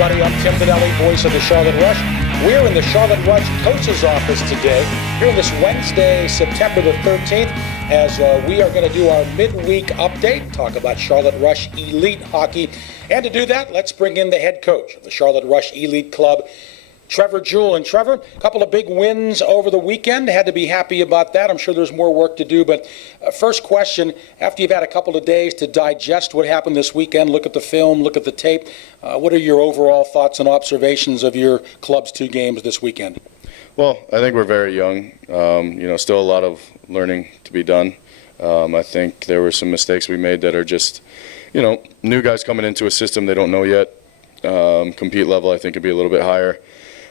everybody. I'm Tim Benelli, voice of the Charlotte Rush. We're in the Charlotte Rush coach's office today, here on this Wednesday, September the 13th, as we are going to do our midweek update, talk about Charlotte Rush Elite Hockey. And to do that, let's bring in the head coach of the Charlotte Rush Elite Club, Trevor Jewell. And Trevor, a couple of big wins over the weekend. Had to be happy about that. I'm sure there's more work to do. But first question, after you've had a couple of days to digest what happened this weekend, look at the film, look at the tape, what are your overall thoughts and observations of your club's two games this weekend? Well, I think we're very young. Still a lot of learning to be done. I think there were some mistakes we made that are just, new guys coming into a system they don't know yet. Compete level, I think, could be a little bit higher.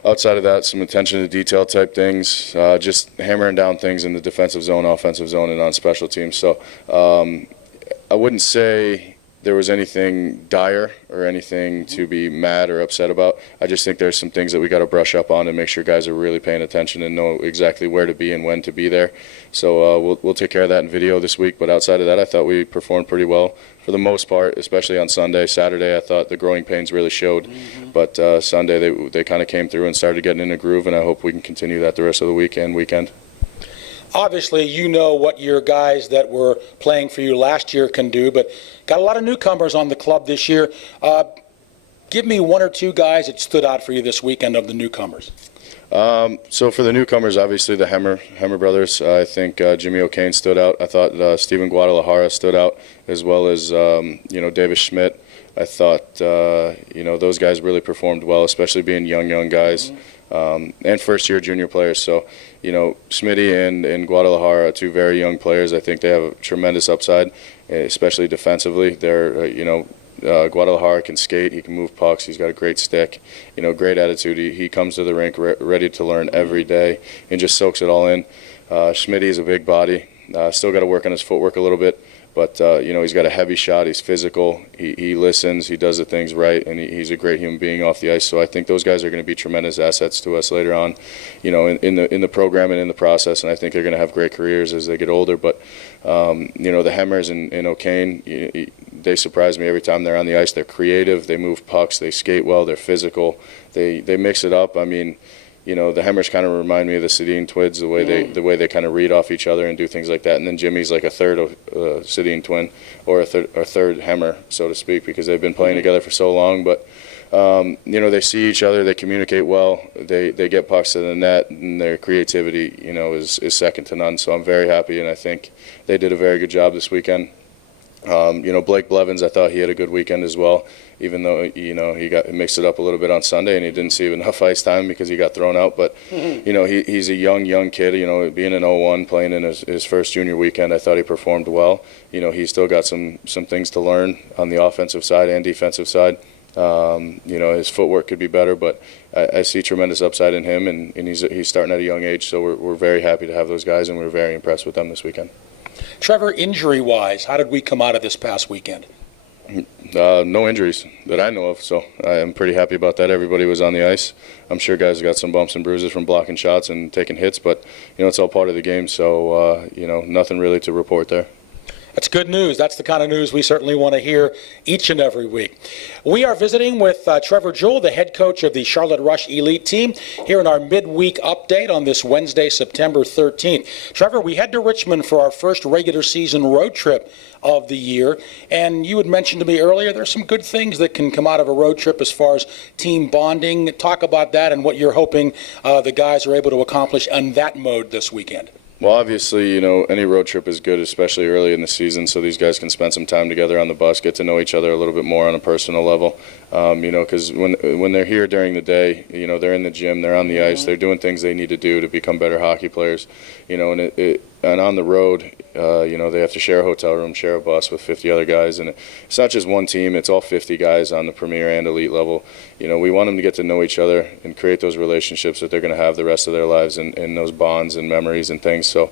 Outside of that, some attention to detail type things, just hammering down things in the defensive zone, offensive zone, and on special teams. So I wouldn't say there was anything dire or anything to be mad or upset about. I just think there's some things that we got to brush up on and make sure guys are really paying attention and know exactly where to be and when to be there. So we'll take care of that in video this week. But outside of that, I thought we performed pretty well for the most part, especially on Sunday. Saturday, I thought the growing pains really showed. But Sunday, they kind of came through and started getting in a groove, and I hope we can continue that the rest of the week and weekend. Obviously, you know what your guys that were playing for you last year can do, but got a lot of newcomers on the club this year. Give me one or two guys that stood out for you this weekend of the newcomers. So for the newcomers, obviously the Hemmer brothers. I think Jimmy O'Kane stood out. I thought Stephen Guadalajara stood out, as well as Davis Schmidt. I thought those guys really performed well, especially being young guys. And first-year junior players. So, Smitty and Guadalajara are two very young players. I think they have a tremendous upside, especially defensively. They're, Guadalajara can skate. He can move pucks. He's got a great stick, great attitude. He comes to the rink ready to learn every day and just soaks it all in. Smitty is a big body. Still got to work on his footwork a little bit. But, he's got a heavy shot. He's physical. He listens. He does the things right. And he's a great human being off the ice. So I think those guys are going to be tremendous assets to us later on, in the program and in the process. And I think they're going to have great careers as they get older. But, the Hemmers and O'Kane, they surprise me every time they're on the ice. They're creative. They move pucks. They skate well. They're physical. They mix it up. I mean, the Hemmers kind of remind me of the Sedin twins, the way they kind of read off each other and do things like that. And then Jimmy's like a third of Sedin twin, or a third Hemmer, so to speak, because they've been playing together for so long. But they see each other, they communicate well, they get pucks to the net, and their creativity, is second to none. So I'm very happy, and I think they did a very good job this weekend. Blake Blevins, I thought he had a good weekend as well, even though, he mixed it up a little bit on Sunday and he didn't see enough ice time because he got thrown out. But, he's a young kid, being an 0-1, playing in his first junior weekend. I thought he performed well. He's still got some things to learn on the offensive side and defensive side. His footwork could be better, but I see tremendous upside in him, and he's starting at a young age. So we're very happy to have those guys, and we're very impressed with them this weekend. Trevor, injury-wise, how did we come out of this past weekend? No injuries that I know of, so I'm pretty happy about that. Everybody was on the ice. I'm sure guys got some bumps and bruises from blocking shots and taking hits, but, it's all part of the game, so, nothing really to report there. That's good news. That's the kind of news we certainly want to hear each and every week. We are visiting with Trevor Jewell, the head coach of the Charlotte Rush Elite team, here in our midweek update on this Wednesday, September 13th. Trevor, we head to Richmond for our first regular season road trip of the year, and you had mentioned to me earlier there's some good things that can come out of a road trip as far as team bonding. Talk about that and what you're hoping the guys are able to accomplish on that mode this weekend. Well, obviously, any road trip is good, especially early in the season, so these guys can spend some time together on the bus, get to know each other a little bit more on a personal level. Because when they're here during the day, they're in the gym, they're on the ice, they're doing things they need to do to become better hockey players. And on the road, they have to share a hotel room, share a bus with 50 other guys, and it's not just one team; it's all 50 guys on the Premier and Elite level. We want them to get to know each other and create those relationships that they're going to have the rest of their lives, and those bonds and memories and things. So,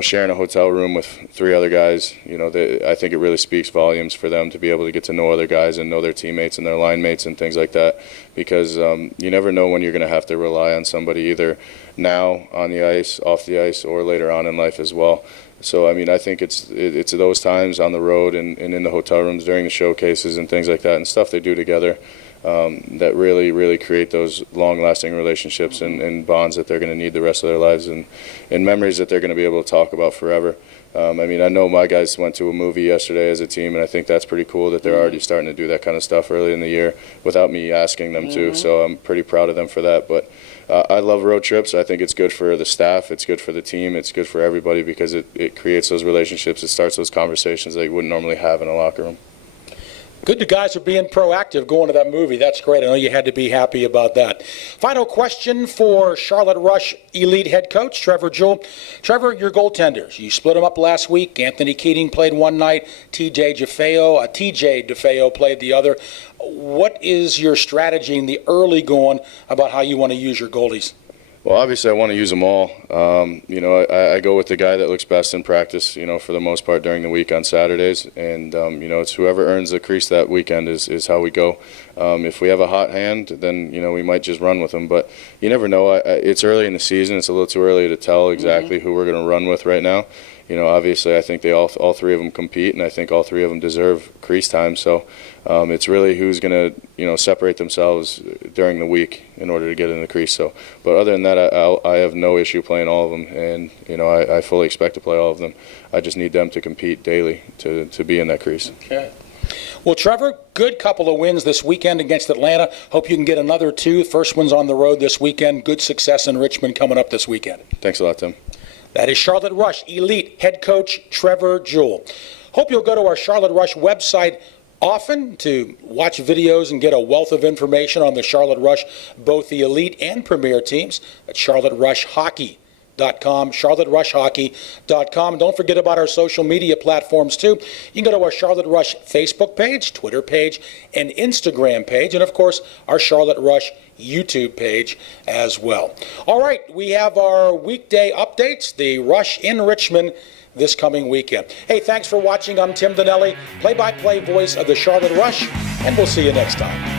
sharing a hotel room with 3 other guys, I think it really speaks volumes for them to be able to get to know other guys and know their teammates and their line mates and things like that, because you never know when you're going to have to rely on somebody either now on the ice, off the ice, or later on in life as well. So, I think it's those times on the road and in the hotel rooms during the showcases and things like that and stuff they do together that really create those long-lasting relationships and bonds that they're going to need the rest of their lives, and memories that they're going to be able to talk about forever. I mean, I know my guys went to a movie yesterday as a team, and I think that's pretty cool that they're already starting to do that kind of stuff early in the year without me asking them to. So I'm pretty proud of them for that. But I love road trips. I think it's good for the staff. It's good for the team. It's good for everybody because it creates those relationships. It starts those conversations that you wouldn't normally have in a locker room. Good you guys are being proactive going to that movie. That's great. I know you had to be happy about that. Final question for Charlotte Rush Elite head coach Trevor Jewell. Trevor, your goaltenders. You split them up last week. Anthony Keating played one night. TJ DeFeo played the other. What is your strategy in the early going about how you want to use your goalies? Well, obviously, I want to use them all. You know, I go with the guy that looks best in practice, you know, for the most part during the week on Saturdays. And, you know, it's whoever earns the crease that weekend is how we go. If we have a hot hand, then, you know, we might just run with them. But you never know. It's early in the season. It's a little too early to tell exactly who we're going to run with right now. You know, obviously, I think they all three of them compete, and I think all three of them deserve crease time. So it's really who's going to, you know, separate themselves during the week in order to get in the crease. So, but other than that, I have no issue playing all of them, and you know, I fully expect to play all of them. I just need them to compete daily to be in that crease. Okay. Well, Trevor, good couple of wins this weekend against Atlanta. Hope you can get another two. First one's on the road this weekend. Good success in Richmond coming up this weekend. Thanks a lot, Tim. That is Charlotte Rush Elite head coach Trevor Jewell. Hope you'll go to our Charlotte Rush website often to watch videos and get a wealth of information on the Charlotte Rush, both the elite and premier teams at charlotterushhockey.com, charlotterushhockey.com. Don't forget about our social media platforms too. You can go to our Charlotte Rush Facebook page, Twitter page, and Instagram page, and of course our Charlotte Rush YouTube page as well. All right, we have our weekday updates, the Rush in Richmond this coming weekend. Hey, thanks for watching. I'm Tim Donnelly, play-by-play voice of the Charlotte Rush, and we'll see you next time.